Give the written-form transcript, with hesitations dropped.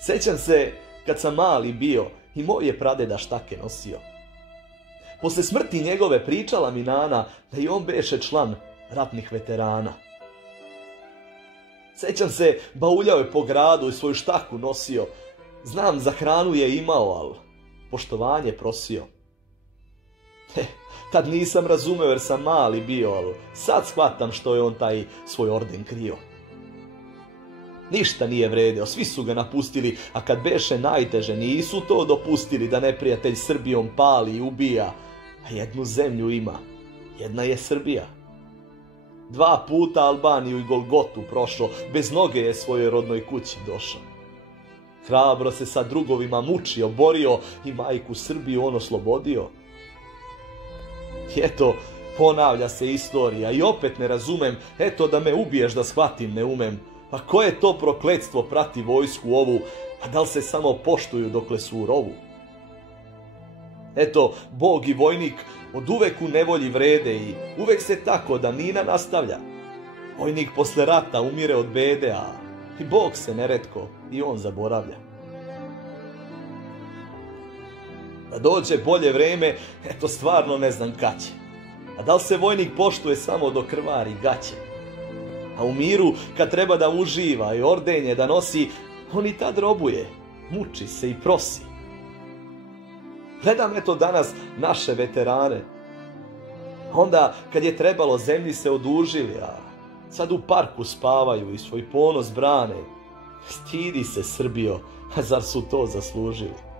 Sećam se kad sam mali bio i moj je pradeda štake nosio. Posle smrti njegove pričala mi nana da i on beše član ratnih veterana. Sećam se, bauljao je po gradu i svoju štaku nosio. Znam, za hranu je imao, al poštovanje prosio. Tad nisam razumeo jer sam mali bio, al sad shvatam što je on taj svoj orden krio. Ništa nije vredeo, svi su ga napustili, a kad beše najteže nisu to dopustili da neprijatelj Srbijom pali i ubija, a jednu zemlju ima, jedna je Srbija. 2 puta Albaniju i Golgotu prošao, bez noge je svojoj rodnoj kući došao. Hrabro se sa drugovima mučio, borio i majku Srbiju on oslobodio. I eto, ponavlja se istorija i opet ne razumem, eto da me ubiješ da shvatim ne umem. Pa koje to prokletstvo prati vojsku ovu, a da li se samo poštuju dokle su u rovu? Eto, Bog i vojnik od uvek u nevolji vrede i uvek se tako da Nina nastavlja. Vojnik posle rata umire od bede, a i Bog se neretko i on zaboravlja. Da dođe bolje vreme, eto stvarno ne znam kad će. A da li se vojnik poštuje samo do krvari gaće? A u miru, kad treba da uživa i ordenje da nosi, on i tad robuje, muči se i prosi. Gledam eto danas naše veterane. Onda, kad je trebalo, zemlji se odužili, a sad u parku spavaju i svoj ponos brane. Stidi se, Srbijo, a zar su to zaslužili?